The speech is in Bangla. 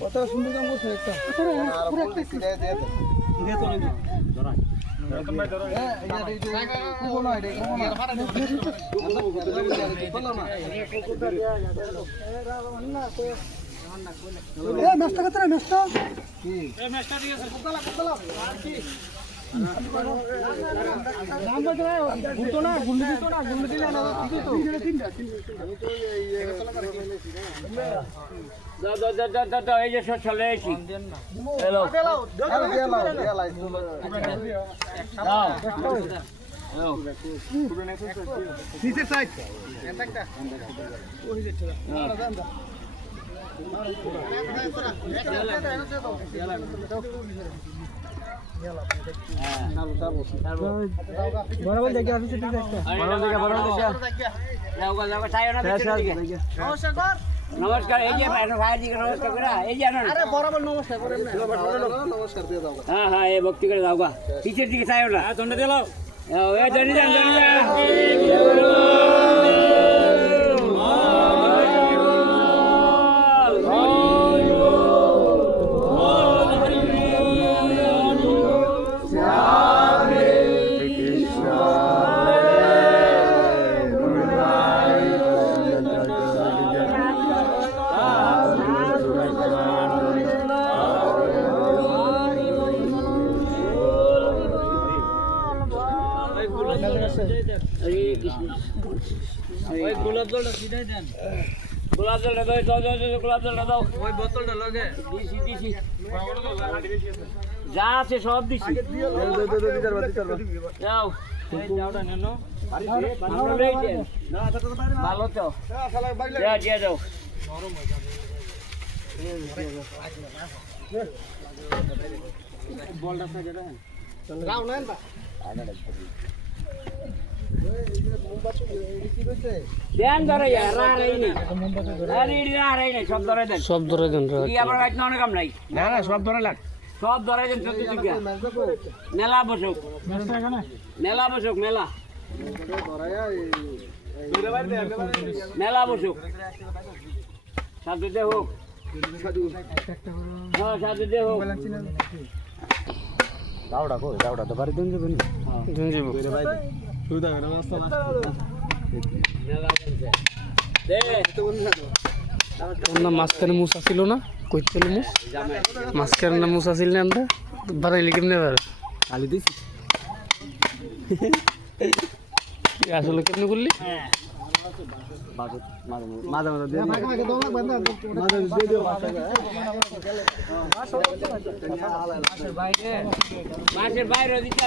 কত সুন্দর কাম করছে একটা পুরো একটা সিধা দিয়ে দাও দিয়ে তো নাকি ধরা এই যে চলে এসি নিচের সাইড বরাবর দেখে আসছে ঠিক আছে বরাবর দেখে নমস্কার এই যে ভাইজি নমস্কার করে এই যে আরে বরাবর নমস্কার করে নমস্কার দিয়ে দাও হ্যাঁ হ্যাঁ এই ভক্তি করে দাও গা পিছের দিকে চাইও না দণ্ড দিয়ে দাও এ দড়ি যান গোলাপ জলটা সিধাই দেন গোলাপ জলটা দাও গোলাপ জলটা দাও ওই বোতলটা লাগে দিছি যা আছে সব দিছি যাও ভালো তো দিয়ে দাও বলটা সাজা দেন রাও না দেন ধরে সব ধরে দেন সব ধরে দেন কি আবার গাছ না অনেক কাম নাই না না সব ধরে লাগ সব ধরে দেন চতুর্দিকে মেলা বসুক মেলা মেলা বসুক সাথে হোক হ্যাঁ সাথে হোক দাওড়া তো বাড়ি দিন যাবেন দিন যাব সুবিধা করে রাস্তা না মাঝখানে মুস আসিল না কইছিল মুস মাঝখানে না মুস আসিল না আমরা বাড়াইলে কেমনে পারে আলি দিছি আসলে কেমনে করলি মাঝে দিয়ে মাছের বাইরে দিতে